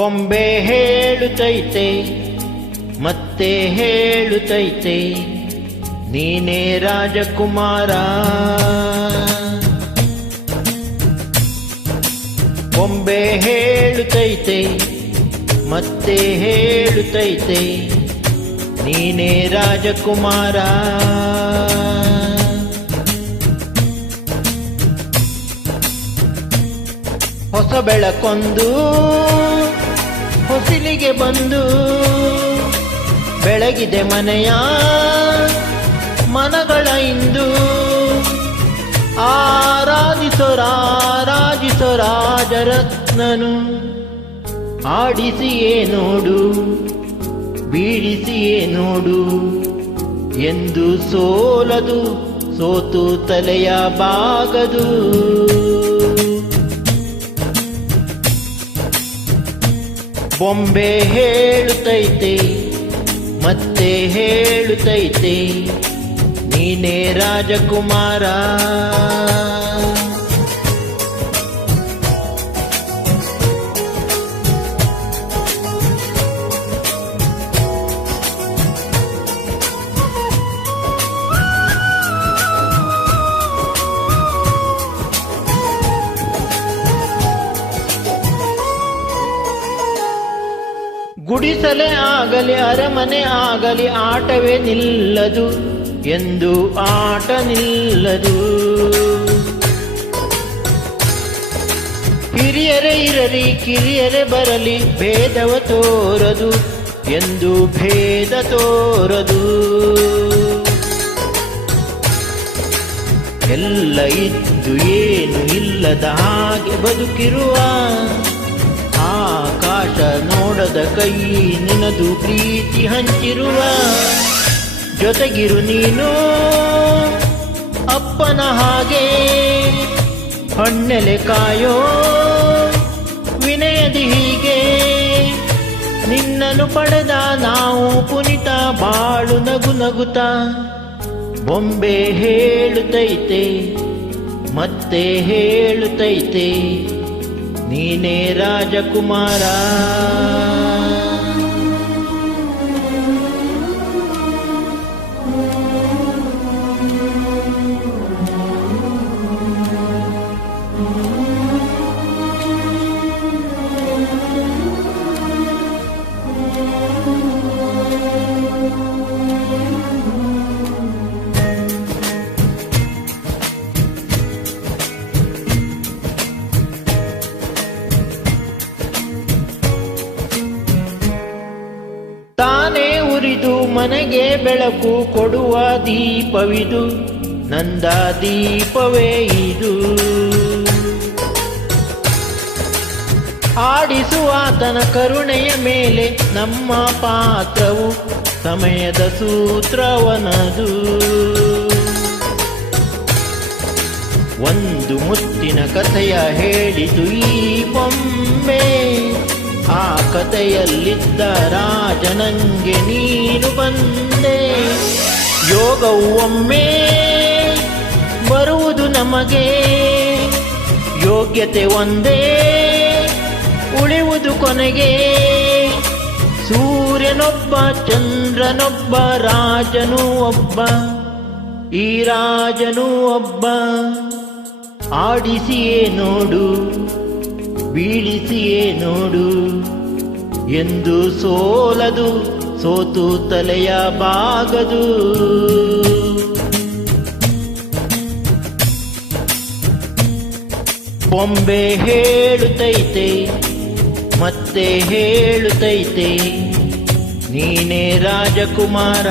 ಬೊಂಬೆ ಹೇಳುತ್ತೈತೆ ಮತ್ತೆ ಹೇಳುತ್ತೈತೆ ನೀನೇ ರಾಜಕುಮಾರ. ಬೊಂಬೆ ಹೇಳುತ್ತೈತೆ ಮತ್ತೆ ಹೇಳುತ್ತೈತೆ ನೀನೇ ರಾಜಕುಮಾರ. ಹೊಸ ಬೆಳಕೊಂದು ಹೊಸಿಲಿಗೆ ಬಂದು ಬೆಳಗಿದೆ ಮನೆಯ ಮನಗಳ ಇಂದು. ಆರಾಧಿಸೋ ರಾಜರತ್ನನು ಆಡಿಸಿಯೇ ನೋಡು ಬೀಳಿಸಿಯೇ ನೋಡು ಎಂದು ಸೋಲದು ಸೋತು ತಲೆಯ ಬಾಗದು. ಬೊಂಬೆ ಹೇಳುತ್ತೈತೆ ಮತ್ತೆ ಹೇಳುತ್ತೈತೆ ನೀನೇ ರಾಜಕುಮಾರ. ಗುಡಿಸಲೇ ಆಗಲಿ ಅರಮನೆ ಆಗಲಿ ಆಟವೇ ನಿಲ್ಲದು ಎಂದು ಆಟ ನಿಲ್ಲದು. ಹಿರಿಯರೇ ಇರಲಿ ಕಿರಿಯರೇ ಬರಲಿ ಭೇದವ ತೋರದು ಎಂದು ಭೇದ ತೋರದು. ಎಲ್ಲ ಇದ್ದು ಏನು ಇಲ್ಲದ ಹಾಗೆ ಬದುಕಿರುವ ಆಕಾಶ ನೋಡದ ಕೈ ನಿನದು ಪ್ರೀತಿ ಹಂಚಿರುವ. ಜೊತೆಗಿರು ನೀನು ಅಪ್ಪನ ಹಾಗೆ ಹಣ್ಣೆಲೆ ಕಾಯೋ ವಿನಯದಿ ಹೀಗೆ. ನಿನ್ನನ್ನು ಪಡೆದ ನಾವು ಪುನಿತ ಬಾಳು ನಗು ನಗುತ್ತ. ಬೊಂಬೆ ಹೇಳುತ್ತೈತೆ ಮತ್ತೆ ಹೇಳುತ್ತೈತೆ ನೀನೇ ರಾಜಕುಮಾರ. ತಾನೇ ಉರಿದು ಮನೆಗೆ ಬೆಳಕು ಕೊಡುವ ದೀಪವಿದು ನಂದ ದೀಪವೇ ಇದು. ಆಡಿಸುವಾತನ ಕರುಣೆಯ ಮೇಲೆ ನಮ್ಮ ಪಾತ್ರವು ಸಮಯದ ಸೂತ್ರವನದು. ಒಂದು ಮುತ್ತಿನ ಕಥೆಯ ಹೇಳಿತು ಈ ಬೊಂಬೆ. ಆ ಕಥೆಯಲ್ಲಿದ್ದ ರಾಜನಂಗೆ ನೀನು ಬಂದೆ. ಯೋಗವು ಒಮ್ಮೆ ಬರುವುದು ನಮಗೆ, ಯೋಗ್ಯತೆ ಒಂದೇ ಉಳಿಯುವುದು ಕೊನೆಗೆ. ಸೂರ್ಯನೊಬ್ಬ ಚಂದ್ರನೊಬ್ಬ ರಾಜನೂ ಒಬ್ಬ, ಈ ರಾಜನೂ ಒಬ್ಬ. ಆಡಿಸಿಯೇ ನೋಡು ಬೀಳಿಸಿಯೇ ನೋಡು ಎಂದು ಸೋಲದು ಸೋತು ತಲೆಯ ಬಾಗದು. ಬೊಂಬೆ ಹೇಳುತ್ತೈತೆ ಮತ್ತೆ ಹೇಳುತ್ತೈತೆ ನೀನೇ ರಾಜಕುಮಾರ.